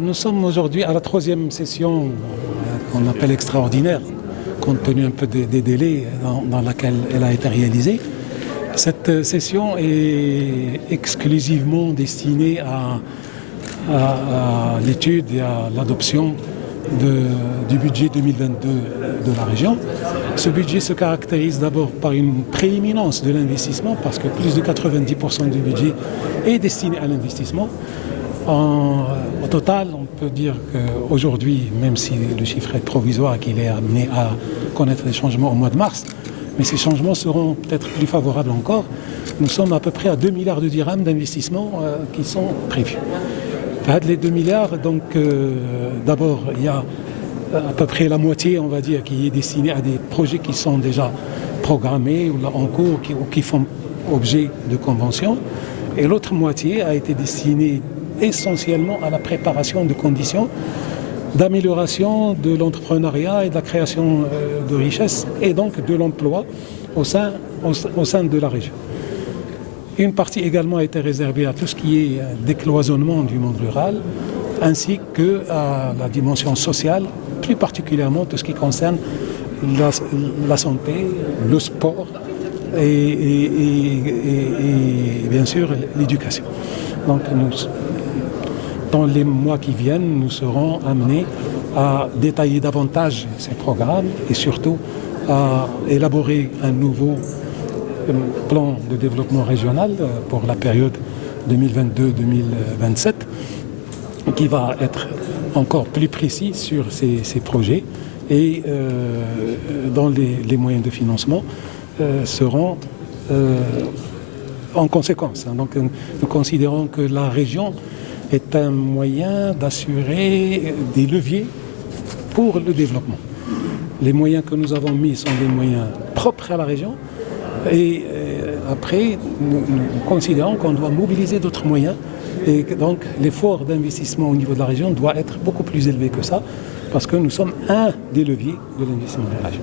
Nous sommes aujourd'hui à la troisième session qu'on appelle extraordinaire, compte tenu un peu des délais dans laquelle elle a été réalisée. Cette session est exclusivement destinée à l'étude et à l'adoption du budget 2022 de la région. Ce budget se caractérise d'abord par une prééminence de l'investissement, parce que plus de 90% du budget est destiné à l'investissement. Au total, on peut dire qu'aujourd'hui, même si le chiffre est provisoire, qu'il est amené à connaître des changements au mois de mars, mais ces changements seront peut-être plus favorables encore. Nous sommes à peu près à 2 milliards de dirhams d'investissement qui sont prévus. Les 2 milliards, donc d'abord, il y a à peu près la moitié, on va dire, qui est destinée à des projets qui sont déjà programmés ou en cours ou qui font objet de convention. Et l'autre moitié a été destinée essentiellement à la préparation de conditions d'amélioration de l'entrepreneuriat et de la création de richesses et donc de l'emploi au sein de la région. Une partie également a été réservée à tout ce qui est décloisonnement du monde rural, ainsi qu'à la dimension sociale, plus particulièrement tout ce qui concerne la santé, le sport et bien sûr l'éducation. Donc dans les mois qui viennent, nous serons amenés à détailler davantage ces programmes et surtout à élaborer un nouveau plan de développement régional pour la période 2022-2027 qui va être encore plus précis sur ces projets et dont les moyens de financement seront en conséquence. Donc nous considérons que la région est un moyen d'assurer des leviers pour le développement. Les moyens que nous avons mis sont des moyens propres à la région et après nous considérons qu'on doit mobiliser d'autres moyens et donc l'effort d'investissement au niveau de la région doit être beaucoup plus élevé que ça parce que nous sommes un des leviers de l'investissement de la région.